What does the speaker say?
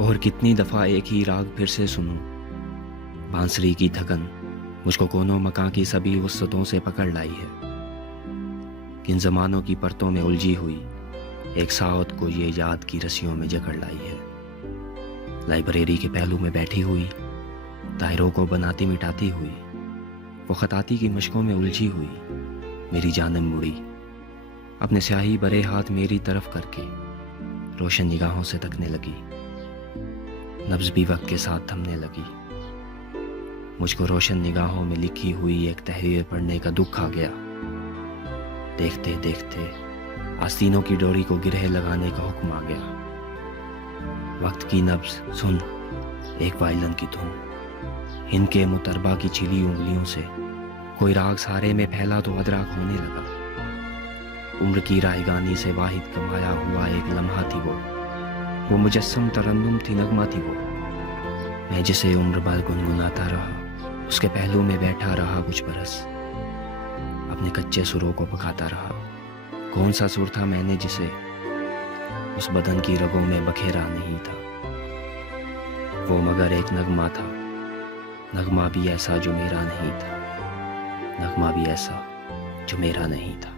और कितनी दफ़ा एक ही राग फिर से सुनूं, बांसुरी की थकन मुझको कोनों मकां की सभी वसतों से पकड़ लाई है। किन ज़मानों की परतों में उलझी हुई एक सावत को ये याद की रस्सियों में जकड़ लाई है। लाइब्रेरी के पहलू में बैठी हुई, दायरों को बनाती मिटाती हुई, वो खताती की मशकों में उलझी हुई मेरी जानम मुड़ी, अपने स्याही भरे हाथ मेरी तरफ करके रोशन निगाहों से तकने लगी। नब्ज़ भी वक्त के साथ थमने लगी। मुझको रोशन निगाहों में लिखी हुई एक तहरीर पढ़ने का दुख आ गया। देखते देखते आस्तीनों की डोरी को गिरहे लगाने का हुक्म आ गया। वक्त की नब्ज़ सुन, एक वायलन की धुन, इनके मुतरबा की छिली उंगलियों से कोई राग सारे में फैला तो अदराक होने लगा। उम्र की राहगानी से वाहिद कमाया हुआ एक लम्हा थी वो मुजस्सम तरन्नुम थी, नगमा थी वो। मैं जिसे उम्र भर गुनगुनाता रहा, उसके पहलू में बैठा रहा कुछ बरस, अपने कच्चे सुरों को पकाता रहा। कौन सा सुर था मैंने जिसे उस बदन की रगों में बखेरा नहीं था। वो मगर एक नगमा था, नगमा भी ऐसा जो मेरा नहीं था, नगमा भी ऐसा जो मेरा नहीं था।